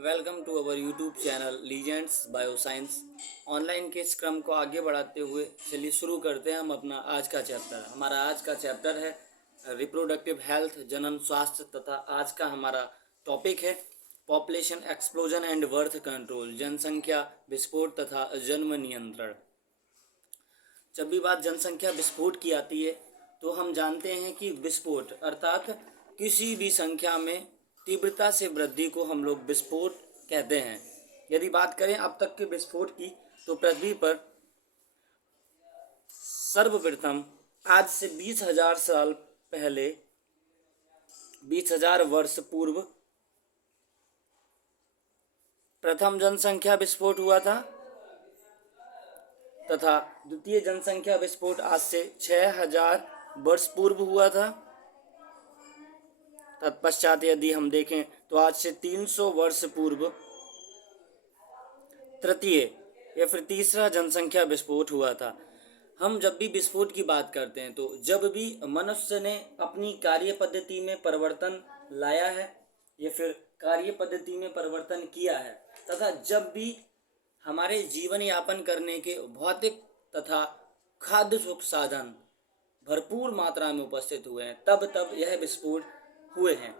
Welcome to our YouTube channel legends bioscience. Online के इस क्रम को आगे बढ़ाते हुए चलिए शुरू करते हैं हम अपना आज का चैप्टर। हमारा आज का चैप्टर है रिप्रोडक्टिव हेल्थ, जनन स्वास्थ्य, तथा आज का हमारा टॉपिक है population explosion and birth control, जनसंख्या विस्फोट तथा जन्म नियंत्रण। जब भी बात जनसंख्या विस्फोट की आती है तो हम जानते हैं कि विस्फोट अर्थात किसी भी संख्या में तीव्रता से वृद्धि को हम लोग विस्फोट कहते हैं। यदि बात करें अब तक के विस्फोट की तो पृथ्वी पर सर्वप्रथम आज से 20,000 साल पहले, 20,000 वर्ष पूर्व प्रथम जनसंख्या विस्फोट हुआ था तथा द्वितीय जनसंख्या विस्फोट आज से 6,000 वर्ष पूर्व हुआ था। तत्पश्चात यदि हम देखें तो आज से 300 वर्ष पूर्व तृतीय या फिर तीसरा जनसंख्या विस्फोट हुआ था। हम जब भी विस्फोट की बात करते हैं तो जब भी मनुष्य ने अपनी कार्य पद्धति में परिवर्तन लाया है या फिर कार्य पद्धति में परिवर्तन किया है तथा जब भी हमारे जीवन यापन करने के भौतिक तथा खाद्य सुख साधन भरपूर मात्रा में उपस्थित हुए हैं तब यह विस्फोट हुए हैं।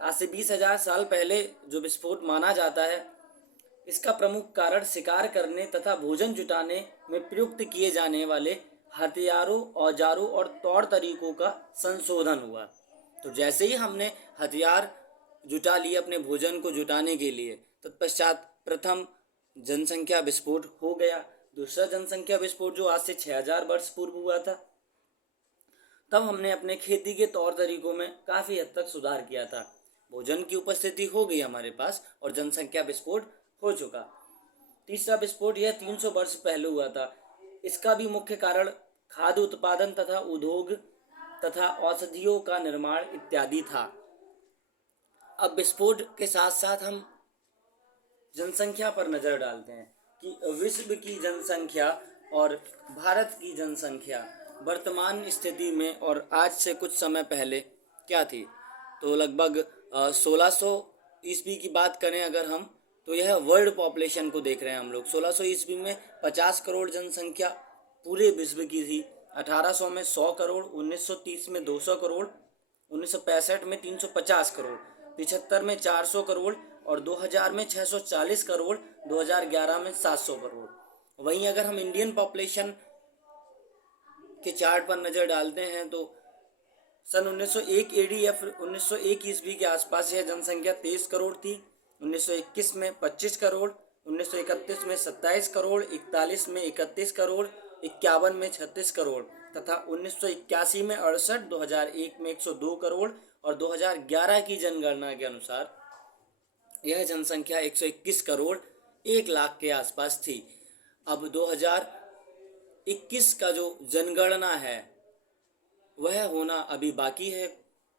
आज से 20,000 साल पहले जो विस्फोट माना जाता है इसका प्रमुख कारण शिकार करने तथा भोजन जुटाने में प्रयुक्त किए जाने वाले हथियारों, औजारों और तौर तरीकों का संशोधन हुआ। तो जैसे ही हमने हथियार जुटा लिए अपने भोजन को जुटाने के लिए, तत्पश्चात प्रथम जनसंख्या विस्फोट हो गया। दूसरा जनसंख्या विस्फोट जो आज से 6,000 वर्ष पूर्व हुआ था, तब हमने अपने खेती के तौर तरीकों में काफ़ी हद तक सुधार किया था। भोजन की उपस्थिति हो गई हमारे पास और जनसंख्या विस्फोट हो चुका। तीसरा विस्फोट यह 300 वर्ष पहले हुआ था। इसका भी मुख्य कारण खाद्य उत्पादन तथा उद्योग तथा औषधियों का निर्माण इत्यादि था। अब विस्फोट के साथ साथ हम जनसंख्या पर नज़र डालते हैं कि विश्व की जनसंख्या और भारत की जनसंख्या वर्तमान स्थिति में और आज से कुछ समय पहले क्या थी। तो लगभग 1600 ईस्वी की बात करें अगर हम, तो यह वर्ल्ड पॉपुलेशन को देख रहे हैं हम लोग। 1600 ईस्वी में 50 करोड़ जनसंख्या पूरे विश्व की थी। 1800 में 100 करोड़, 1930 में 200 करोड़, 1965 में 350 करोड़, 75 में 400 करोड़ और 2000 में 640 करोड़, 2011 में 700 करोड़। वहीं अगर हम इंडियन पॉपुलेशन के चार्ट पर नज़र डालते हैं तो सन 1901 एडी या फिर 1901 ईस्वी के आसपास यह जनसंख्या 23 करोड़ थी। 1921 में 25 करोड़, 1931 में 27 करोड़, 41 में 31 करोड़, 51 में 36 करोड़ तथा 1981 में 68, 2001 में 102 करोड़ और 2011 की जनगणना के अनुसार यह जनसंख्या 121 करोड़ 1 लाख के आसपास थी। अब 2021 का जो जनगणना है वह होना अभी बाकी है।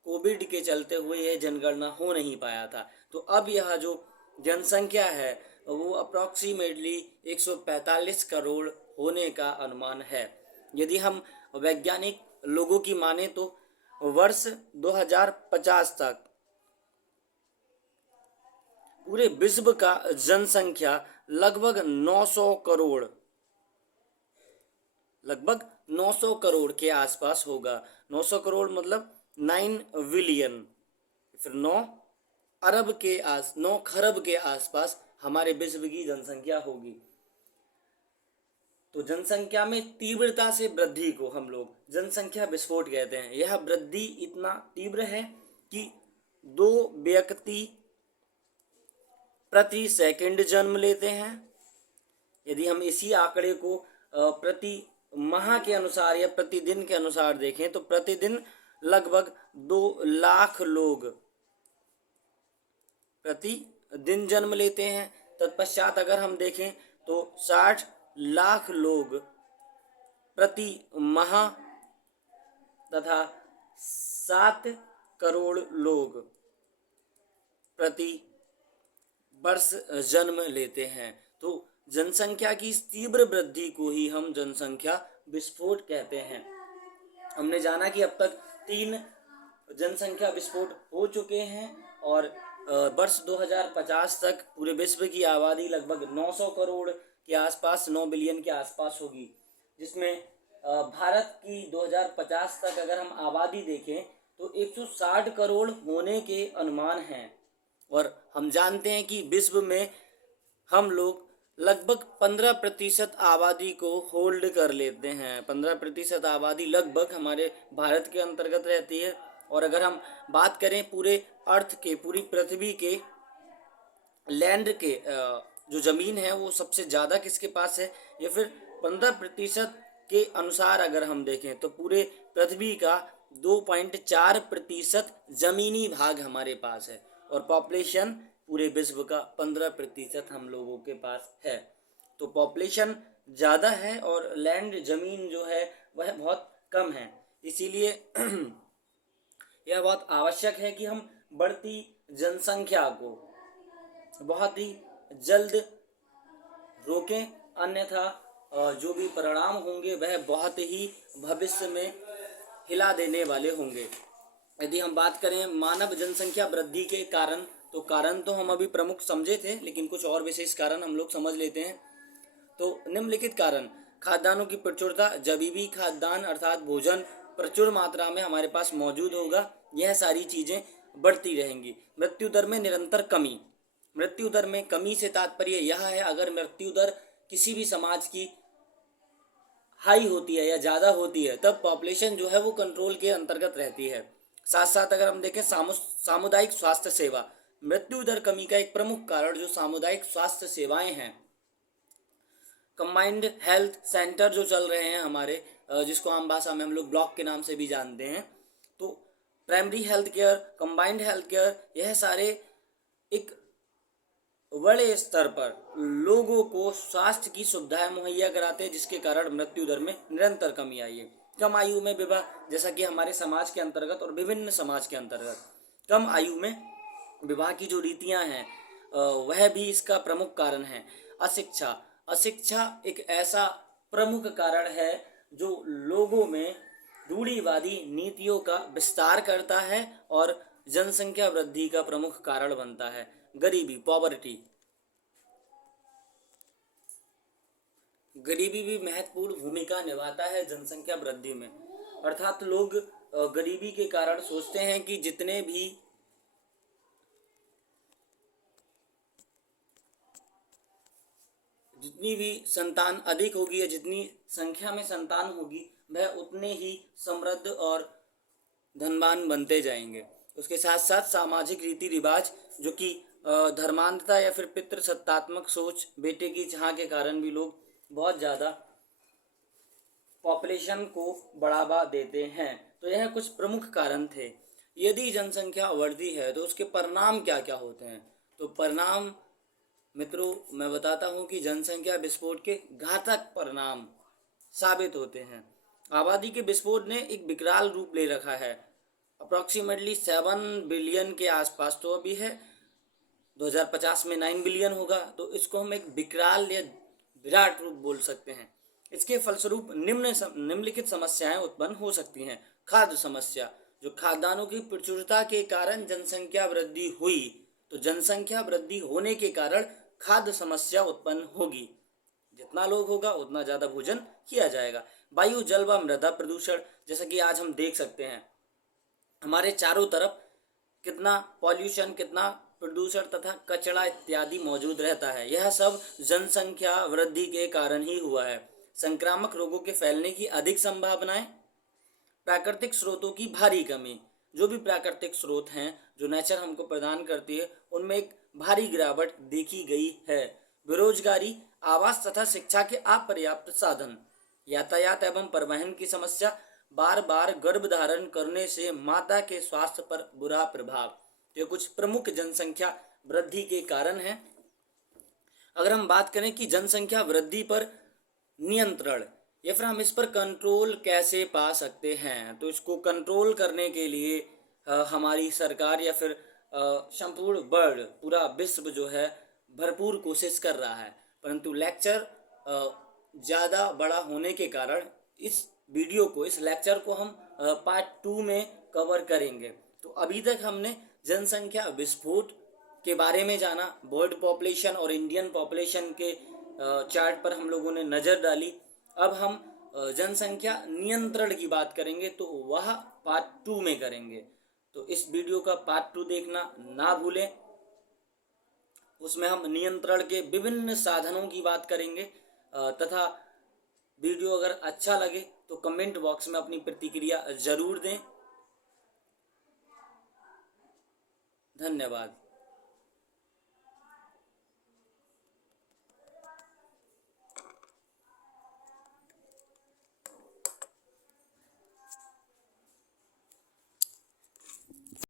कोविड के चलते हुए यह जनगणना हो नहीं पाया था। तो अब यह जो जनसंख्या है वो अप्रॉक्सीमेटली 145 करोड़ होने का अनुमान है। यदि हम वैज्ञानिक लोगों की माने तो वर्ष 2050 तक पूरे विश्व का जनसंख्या लगभग 900 करोड़ के आसपास होगा। 900 करोड़ मतलब 9 बिलियन, फिर 9 खरब के आसपास हमारे विश्व की जनसंख्या होगी। तो जनसंख्या में तीव्रता से वृद्धि को हम लोग जनसंख्या विस्फोट कहते हैं। यह वृद्धि इतना तीव्र है कि 2 व्यक्ति प्रति सेकंड जन्म लेते हैं। यदि हम इसी आंकड़े को प्रति माह के अनुसार या प्रतिदिन के अनुसार देखें तो प्रतिदिन लगभग 2 लाख लोग प्रतिदिन जन्म लेते हैं। तत्पश्चात अगर हम देखें तो 60 लाख लोग प्रति माह तथा 7 करोड़ लोग प्रति वर्ष जन्म लेते हैं। तो जनसंख्या की इस तीव्र वृद्धि को ही हम जनसंख्या विस्फोट कहते हैं। हमने जाना कि अब तक 3 जनसंख्या विस्फोट हो चुके हैं और वर्ष 2050 तक पूरे विश्व की आबादी लगभग 900 करोड़ के आसपास, 9 बिलियन के आसपास होगी, जिसमें भारत की 2050 तक अगर हम आबादी देखें तो 160 करोड़ होने के अनुमान हैं। और हम जानते हैं कि विश्व में हम लोग लगभग 15% आबादी को होल्ड कर लेते हैं। 15% आबादी लगभग हमारे भारत के अंतर्गत रहती है। और अगर हम बात करें पूरे अर्थ के, पूरी पृथ्वी के लैंड के, जो ज़मीन है वो सबसे ज़्यादा किसके पास है, या फिर 15% के अनुसार अगर हम देखें तो पूरे पृथ्वी का 2.4% ज़मीनी भाग हमारे पास है। और पॉपुलेशन पूरे विश्व का 15% हम लोगों के पास है। तो पॉपुलेशन ज़्यादा है और लैंड, ज़मीन जो है वह बहुत कम है। इसीलिए यह बहुत आवश्यक है कि हम बढ़ती जनसंख्या को बहुत ही जल्द रोकें, अन्यथा जो भी परिणाम होंगे वह बहुत ही भविष्य में हिला देने वाले होंगे। यदि हम बात करें मानव जनसंख्या वृद्धि के कारण, तो कारण तो हम अभी प्रमुख समझे थे, लेकिन कुछ और विशेष कारण हम लोग समझ लेते हैं। तो निम्नलिखित कारण: खाद्यान्नों की प्रचुरता, जब भी खाद्यान्न अर्थात भोजन प्रचुर मात्रा में हमारे पास मौजूद होगा, यह सारी चीज़ें बढ़ती रहेंगी। मृत्यु दर में निरंतर कमी। मृत्यु दर में कमी से तात्पर्य यह है, अगर मृत्यु दर किसी भी समाज की हाई होती है या ज़्यादा होती है, तब पॉपुलेशन जो है वो कंट्रोल के अंतर्गत रहती है। साथ साथ अगर हम देखें सामुदायिक स्वास्थ्य सेवा, मृत्यु दर कमी का एक प्रमुख कारण जो सामुदायिक स्वास्थ्य सेवाएं हैं, कंबाइंड हेल्थ सेंटर जो चल रहे हैं हमारे, जिसको आम भाषा में हम लोग ब्लॉक के नाम से भी जानते हैं, तो primary health care, combined health care, यह सारे एक बड़े स्तर पर लोगों को स्वास्थ्य की सुविधाएं मुहैया कराते हैं, जिसके कारण मृत्यु दर में निरंतर कमी आई है। कम आयु में विवाह, जैसा कि हमारे समाज के अंतर्गत और विभिन्न समाज के अंतर्गत कम आयु में विवाह की जो रीतियां हैं, वह भी इसका प्रमुख कारण है। अशिक्षा, अशिक्षा एक ऐसा प्रमुख कारण है जो लोगों में रूढ़िवादी नीतियों का विस्तार करता है और जनसंख्या वृद्धि का प्रमुख कारण बनता है। गरीबी, पॉवर्टी, गरीबी भी महत्वपूर्ण भूमिका निभाता है जनसंख्या वृद्धि में। अर्थात लोग गरीबी के कारण सोचते हैं कि जितनी भी संतान अधिक होगी या जितनी संख्या में संतान होगी, वह उतने ही समृद्ध और धनवान बनते जाएंगे। उसके साथ साथ सामाजिक रीति रिवाज, जो कि धर्मांधता या फिर पितृसत्तात्मक सोच, बेटे की चाह के कारण भी लोग बहुत ज़्यादा पॉपुलेशन को बढ़ावा देते हैं। तो यह कुछ प्रमुख कारण थे। यदि जनसंख्या बढ़ती है तो उसके परिणाम क्या क्या होते हैं? तो परिणाम मित्रों मैं बताता हूँ कि जनसंख्या विस्फोट के घातक परिणाम साबित होते हैं। आबादी के विस्फोट ने एक विकराल रूप ले रखा है। अप्रॉक्सीमेटली 7 बिलियन के आसपास तो अभी है, 2050 में 9 बिलियन होगा, तो इसको हम एक विकराल या विराट रूप बोल सकते हैं। इसके फलस्वरूप निम्नलिखित समस्याएं उत्पन्न हो सकती हैं। खाद्य समस्या, जो खाद्यान्नों की प्रचुरता के कारण जनसंख्या वृद्धि हुई, तो जनसंख्या वृद्धि होने के कारण खाद्य समस्या उत्पन्न होगी। जितना लोग होगा उतना ज़्यादा भोजन किया जाएगा। वायु, जल व मृदा प्रदूषण, जैसा कि आज हम देख सकते हैं हमारे चारों तरफ कितना पॉल्यूशन, कितना प्रदूषण तथा कचरा इत्यादि मौजूद रहता है। यह सब जनसंख्या वृद्धि के कारण ही हुआ है। संक्रामक रोगों के फैलने की अधिक संभावनाएं, प्राकृतिक स्रोतों की भारी कमी, जो भी प्राकृतिक स्रोत हैं जो नेचर हमको प्रदान करती है, उनमें एक भारी गिरावट देखी गई है। बेरोजगारी, आवास तथा शिक्षा के अपर्याप्त साधन, यातायात एवं परिवहन की समस्या, बार बार गर्भ धारण करने से माता के स्वास्थ्य पर बुरा प्रभाव, ये कुछ प्रमुख जनसंख्या वृद्धि के कारण हैं। अगर हम बात करें कि जनसंख्या वृद्धि पर नियंत्रण या फिर हम इस पर कंट्रोल कैसे पा सकते हैं, तो इसको कंट्रोल करने के लिए हमारी सरकार या फिर संपूर्ण वर्ल्ड, पूरा विश्व जो है भरपूर कोशिश कर रहा है। परंतु लेक्चर ज़्यादा बड़ा होने के कारण इस लेक्चर को हम पार्ट 2 में कवर करेंगे। तो अभी तक हमने जनसंख्या विस्फोट के बारे में जाना, वर्ल्ड पॉपुलेशन और इंडियन पॉपुलेशन के चार्ट पर हम लोगों ने नज़र डाली। अब हम जनसंख्या नियंत्रण की बात करेंगे, तो वह पार्ट 2 में करेंगे। तो इस वीडियो का पार्ट 2 देखना ना भूलें। उसमें हम नियंत्रण के विभिन्न साधनों की बात करेंगे तथा वीडियो अगर अच्छा लगे तो कमेंट बॉक्स में अपनी प्रतिक्रिया जरूर दें। धन्यवाद।